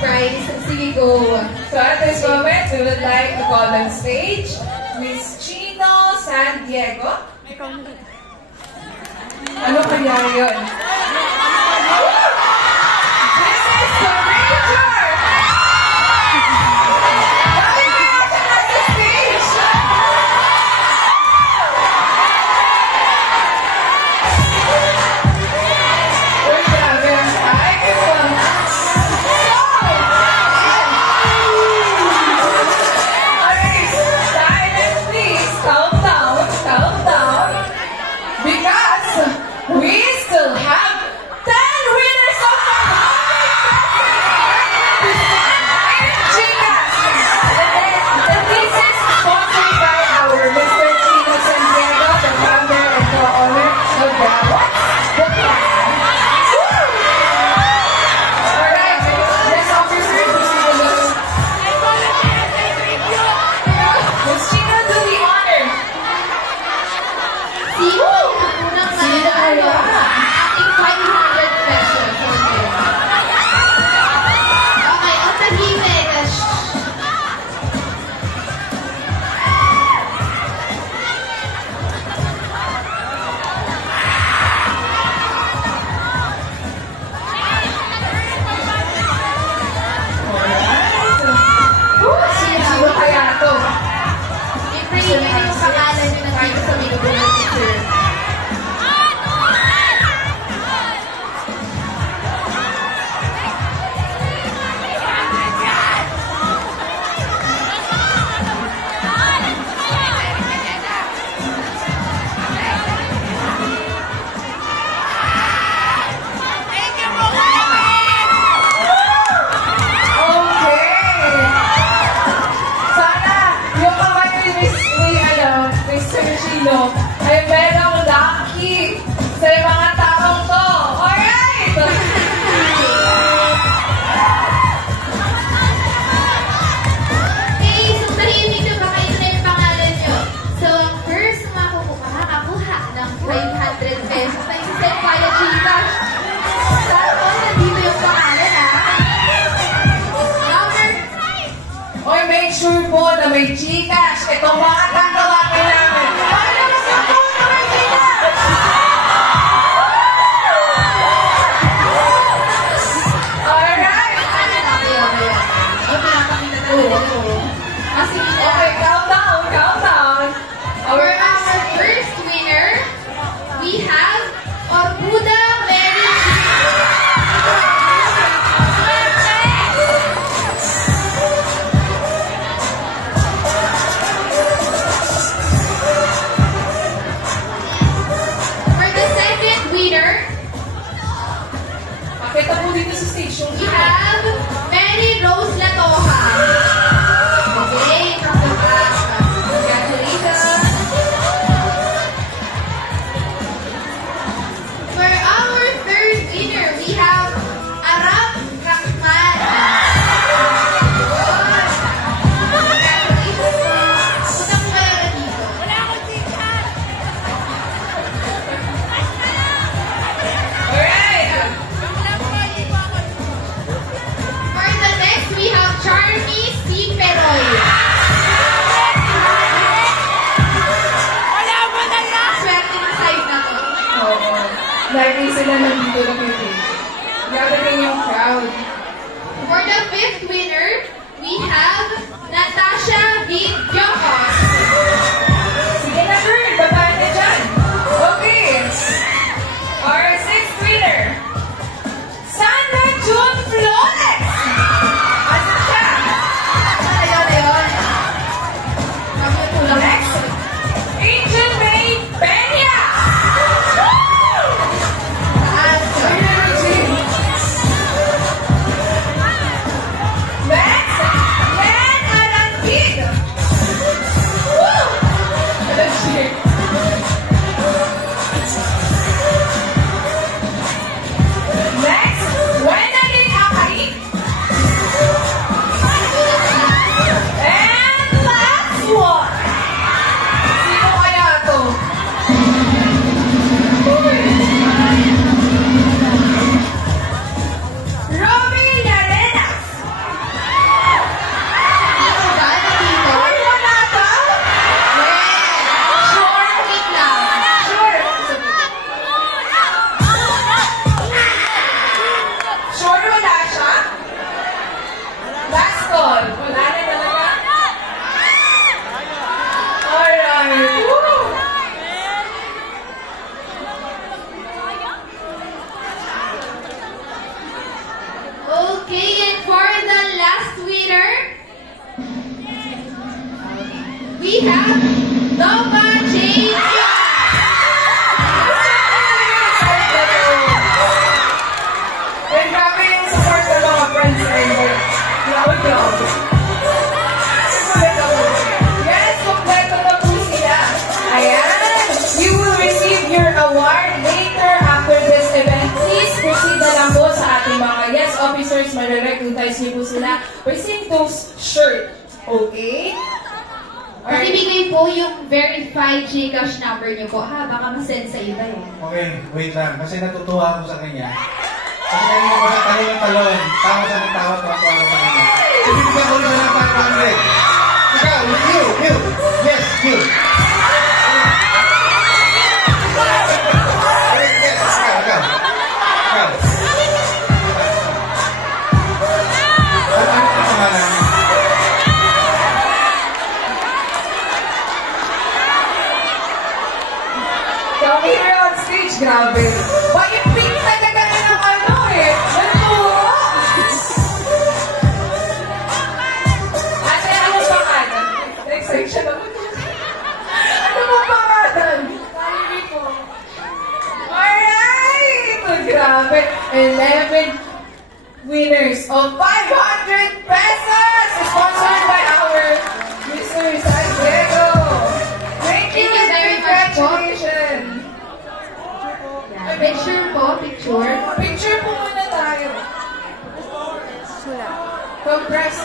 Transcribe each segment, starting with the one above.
prize. Sige, go. So at this moment, we would like to call on stage Miss Chino San Diego. Ano kaya yun? This is the Ranger! Bakit kaya siya nasa stage? Uy, grabe ang hype. Because we still have 10 winners of the 100 Chicas! And this is sponsored by our Mr. Chino San Diego, the founder and co-owner of the plan. Alright, next officer, Miss Chino, do the honor. Sino ang unang mananalo? Ating 500 pesos. Okay, o tahimik. Sino kaya to? I-pray nyo yung pangalan nyo na tayo sa may lugar ng picture. Ay merong lucky sa mga taong to. Alright! Okay, so tahimik na ba kayo na yung pangalan nyo? So, ang first makakakuha ng 500 pesos na yung set via Gcash. Tapos, nandito yung pangalan, ha? Number Oy, make sure po na may Gcash. Itong mga tatawagin namin. Okay, countdown. For our first winner, we have Orbuda Mary For the second winner, Pakita mo dito sa station. we have Mary Rose Latoha. Okay, from the back. Congratulations. For our third winner, we have Arab Rahman. Congratulations. Punta po kayo na dito. Alright! For the next, we have Charmy C. Peroy. Swerte ng side na to. Oo. Lagi sila nandito na kayo. Gathering yung crowd. For the fifth winner, we have Natasha V. Jocos. Sige na, girl. Babaan na dyan. Okay. Our sixth winner. Sandra June Flores. Asan siya? Ayun. Magtutulong. Next. Angel May Peña. Taas. we have Nova Jane. And grabe yung support ng mga friends earlier. Grabe. Yes, kompleto na po sila. Ayan. You will receive your award later after this event. Please proceed na lang po sa ating mga yes officers. Marirecognize niyo po sila. Receiving those shirt. Okay? Pakibigay po yung verified Gcash number niyo po, ha? Baka masend sa iba yan. Okay, wait lang. Kasi natutuwa ako sa kanya. Kasi kanina ko sa talon. Tawa sa ng tawa sa kanya. Ibigyan ko na ng 500. Ikaw, you. Yes, you. Ikaw. Ano ang pangalan? Kami here on stage, grabe. Ba, yung pink talaga na ng ano eh. Natuwa. Ate, ano pangalan? Next section ako. Ano mo pangalan? Valerie po. Alright! Grabe. 11 winners of 500 pesos! Sponsored by our Mr. San Diego. Thank you very much po. Congratulations. Picture po, picture. Picture po muna tayo. Congrats.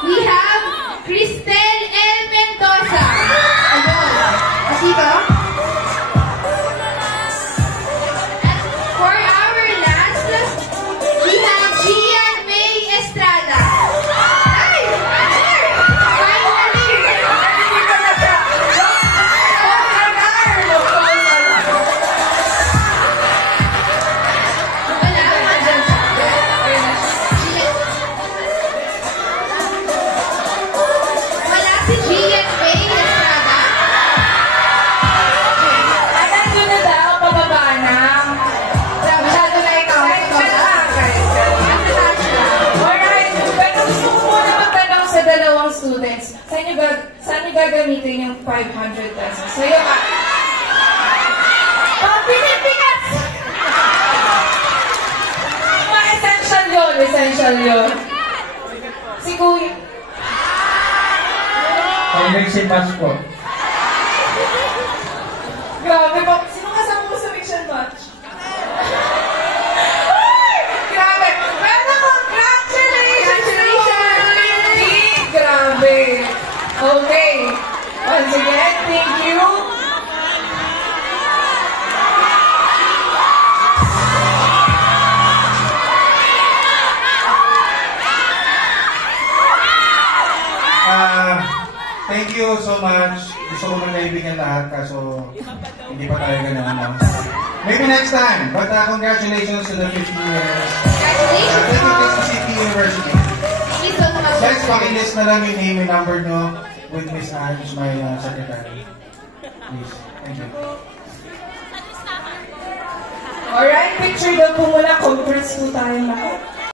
We have Cristel L. Mendoza. Diba? For our last, we have Gian May Estrada. Ay! Finally! Wala si Gian May Estrada. Nandun na daw, pababa na. Masyado na ikaw. Alright, pero gusto ko muna magtanong sa dalawang students. Saan nyo gagamitin yung 500 pesos? Sa'yo ka. Pilipinas! Mga essential yun. Si Kuya. Pag-mixing match po. Grabe po. Sino kasama mo sa mix and match? Ay! Grabe. Pero congratulations! Congratulations! Grabe. Thank you so much. Gusto ko nang kaibigan lahat, kaso hindi pa tayo ganun, ano. Maybe next time. But congratulations to the 15 years. Congratulations, Thank you Mom. to City University. Thank you so much. Guys, pakilist na lang yung name and number nyo with Miss Ange, my secretary. Please. Thank you. Alright, picture daw po muna. Congrats po tayo lahat.